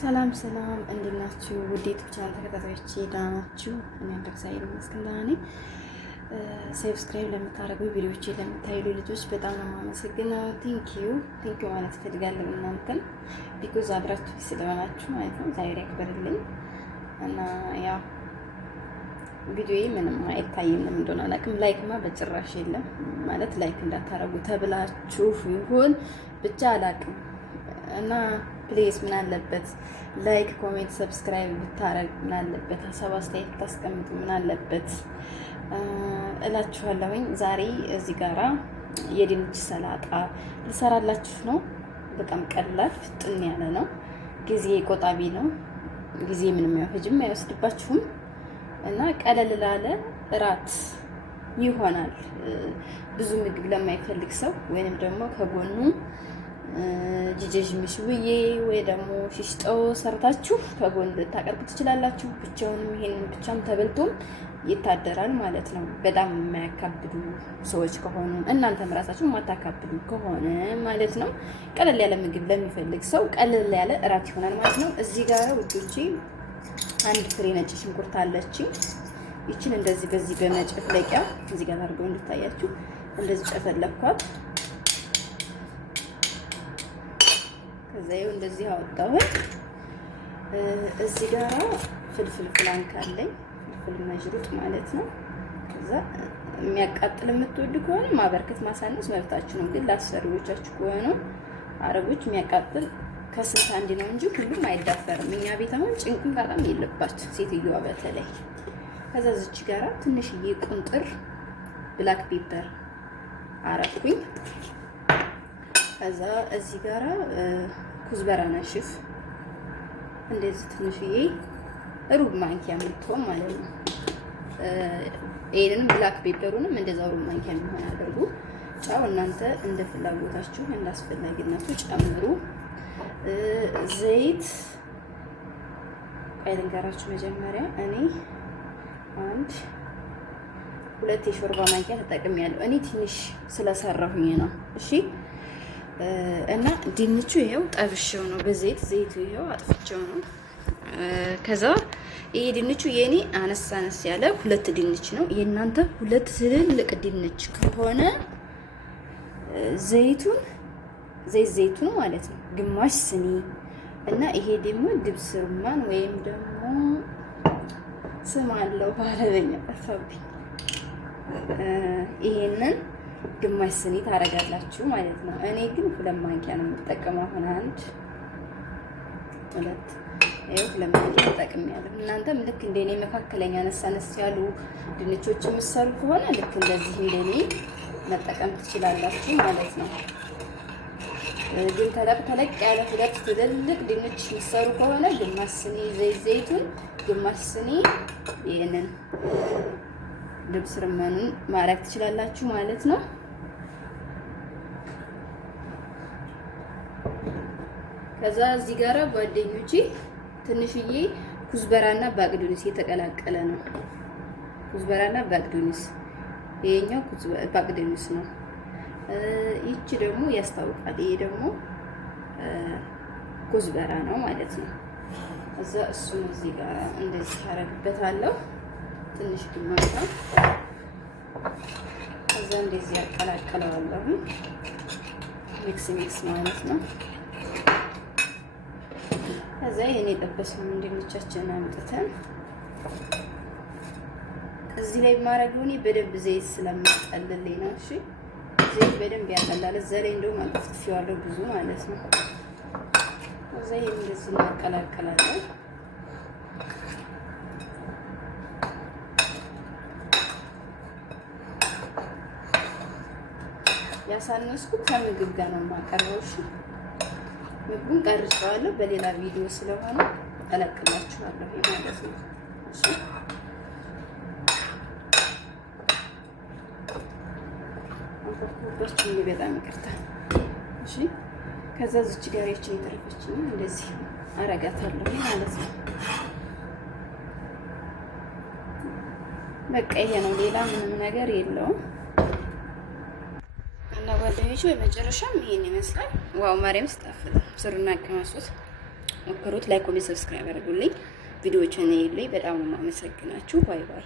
ሰላም ሰላም፣ እንዴት ናችሁ? ውዴት ቻናል ተከታታዮች ደህና ናችሁ? እኔ እንደምሳይሩ መስከናኔ ሰብስክራይብ ለምታደርጉ ቪዲዮዎችን ለምታዩ ልጆች በጣም ነው የማመሰግነው። ቴንኪዩ ማለት ፈልጋለሁ እናንተን ቢኮዝ አብራችሁ ስለሆናችሁ ማለት ነው። ዛሬ ያክብርልኝ እና ያው ቪዲዮዬ ምንም አይታይም እንደሆነ አላውቅም። ላይክማ በጭራሽ የለም ማለት ላይክ እንዳታረጉ ተብላችሁ ይሁን ብቻ አላውቅም። እና ፕሌስ ምን አለበት ላይክ፣ ኮሜንት፣ ሰብስክራይብ ብታረግ ምን አለበት፣ ሀሳብ አስተያየት ብታስቀምጡ ምን አለበት እላችኋለሁኝ። ዛሬ እዚህ ጋራ የድንች ሰላጣ ልሰራላችሁ ነው። በጣም ቀላል ፍጥን ያለ ነው። ጊዜ ቆጣቢ ነው። ጊዜ ምንም አይፈጅም አይወስድባችሁም እና ቀለል ላለ እራት ይሆናል። ብዙ ምግብ ለማይፈልግ ሰው ወይንም ደግሞ ከጎኑ ጂጂጅ ምሽብዬ ወይ ደግሞ ፊሽጦ ሰርታችሁ ከጎን ልታቀርቡ ትችላላችሁ። ብቻውንም ይሄንን ብቻም ተበልቶም ይታደራል ማለት ነው። በጣም የማያካብዱ ሰዎች ከሆኑ እናንተም ራሳችሁ የማታካብዱ ከሆነ ማለት ነው። ቀለል ያለ ምግብ ለሚፈልግ ሰው ቀለል ያለ እራት ይሆናል ማለት ነው። እዚህ ጋር ውዶቼ አንድ ፍሬ ነጭ ሽንኩርት አለችኝ። ይችን እንደዚህ በዚህ በመጨፍለቂያ እዚህ ጋር አድርገው እንድታያችሁ እንደዚህ ጨፈለኳት። ከዛ ይኸው እንደዚህ አወጣሁት። እዚህ ጋራ ፍልፍል ፍላንክ አለኝ፣ ፍልፍል መጅሩጥ ማለት ነው። ከዛ የሚያቃጥል የምትወዱ ከሆነ ማበርከት ማሳነስ መብታችሁ ነው። ግን ለአሰሪዎቻችሁ ከሆነ አረቦች የሚያቃጥል ከስንት አንድ ነው እንጂ ሁሉም አይዳፈርም። እኛ ቤት አሁን ጭንቅን በጣም የለባችሁ ሴትዮዋ በተለይ። ከዛ እዚች ጋራ ትንሽዬ ቁንጥር ብላክ ፔፐር አረኩኝ። ከዛ እዚህ ጋራ ኩዝበራ ነሽፍ እንደዚህ ትንሽዬ ሩብ ማንኪያ የምትሆን ማለት ነው። ይሄንን ብላክ ፔፐሩንም እንደዛው ሩብ ማንኪያ የሚሆን አድርጉ። ጫው እናንተ እንደ ፍላጎታችሁ እንደ አስፈላጊነቱ ጨምሩ። ዘይት ቀይ ልንገራችሁ መጀመሪያ እኔ አንድ ሁለት የሾርባ ማንኪያ ተጠቅሜያለሁ። እኔ ትንሽ ስለሰራሁኝ ነው። እሺ እና ድንቹ ይሄው ጠብሼው ነው በዘይት ዘይቱ ይሄው አጥፍቼው ነው። ከዛ ይሄ ድንቹ የኔ አነስ ያለ ሁለት ድንች ነው። የእናንተ ሁለት ትልልቅ ድንች ከሆነ ዘይቱን ማለት ነው ግማሽ ስኒ እና ይሄ ደግሞ ድብስ ሩማን ወይም ደግሞ ስም አለው በአረበኛ ጠፋብኝ። ይሄንን ግማሽ ስኒ ታረጋላችሁ ማለት ነው። እኔ ግን ሁለት ማንኪያ ነው የምጠቀመው። አሁን አንድ ሁለት ማንኪያ ተጠቅሜያለሁ። እናንተም ልክ እንደኔ መካከለኛ አነስ ያሉ ድንቾች የምትሰሩ ከሆነ ልክ እንደዚህ እንደኔ መጠቀም ትችላላችሁ ማለት ነው። ግን ተለቅ ያለ ሁለት ትልልቅ ድንች የምትሰሩ ከሆነ ግማሽ ስኒ ዘይቱን፣ ግማሽ ስኒ ይሄንን ድብስ ርመኑን ማረግ ትችላላችሁ ማለት ነው። ከዛ እዚህ ጋራ ጓደኞቼ ትንሽዬ ኩዝበራና ባቅዱንስ የተቀላቀለ ነው። ኩዝበራና ባቅዱንስ ይሄኛው ባቅዱንስ ነው። ይቺ ደግሞ ያስታውቃል። ይሄ ደግሞ ኩዝበራ ነው ማለት ነው። እዛ እሱን እዚህ ጋር እንደዚህ ታረግበታለሁ ትንሽ ግማታ። ከዛ እንደዚህ ያቀላቅለዋለሁ ሚክስ ማለት ነው። ከዛ ይሄን የጠበስነው ድንቻችንን አምጥተን እዚህ ላይ ማረገው እኔ በደንብ ዘይት ስለሚያጠልልኝ ነው። እሺ ዘይት በደንብ ያጠላል። እዛ ላይ እንደውም አጥፍቼዋለሁ ብዙ ማለት ነው። ከዛ ይሄን እንደዚህ እናቀላቅላለን። ያሳነስኩት ከምግብ ጋር ነው የማቀርበው። እሺ ምግቡን ቀርጬዋለሁ በሌላ ቪዲዮ ስለሆነ እለቅላችኋለሁ ማለት ነው። እሺ አቆጥኩባችሁ በጣም ይቅርታ። እሺ ከዛ እዚች ጋር እቺን የተረፈችኝ እንደዚህ አረጋታለሁ ማለት ነው። በቃ ይሄ ነው፣ ሌላ ምንም ነገር የለውም። ጓደኞች በመጨረሻም ይሄን ይመስላል። ዋው ማርያም ስጣፍጥ ስሩና ቅመሱት። ሞክሩት። ላይክ፣ ኮሜንት፣ ሰብስክራይብ አድርጉልኝ። ቪዲዮዎችን ይልኝ። በጣም ነው የማመሰግናችሁ። ባይ ባይ።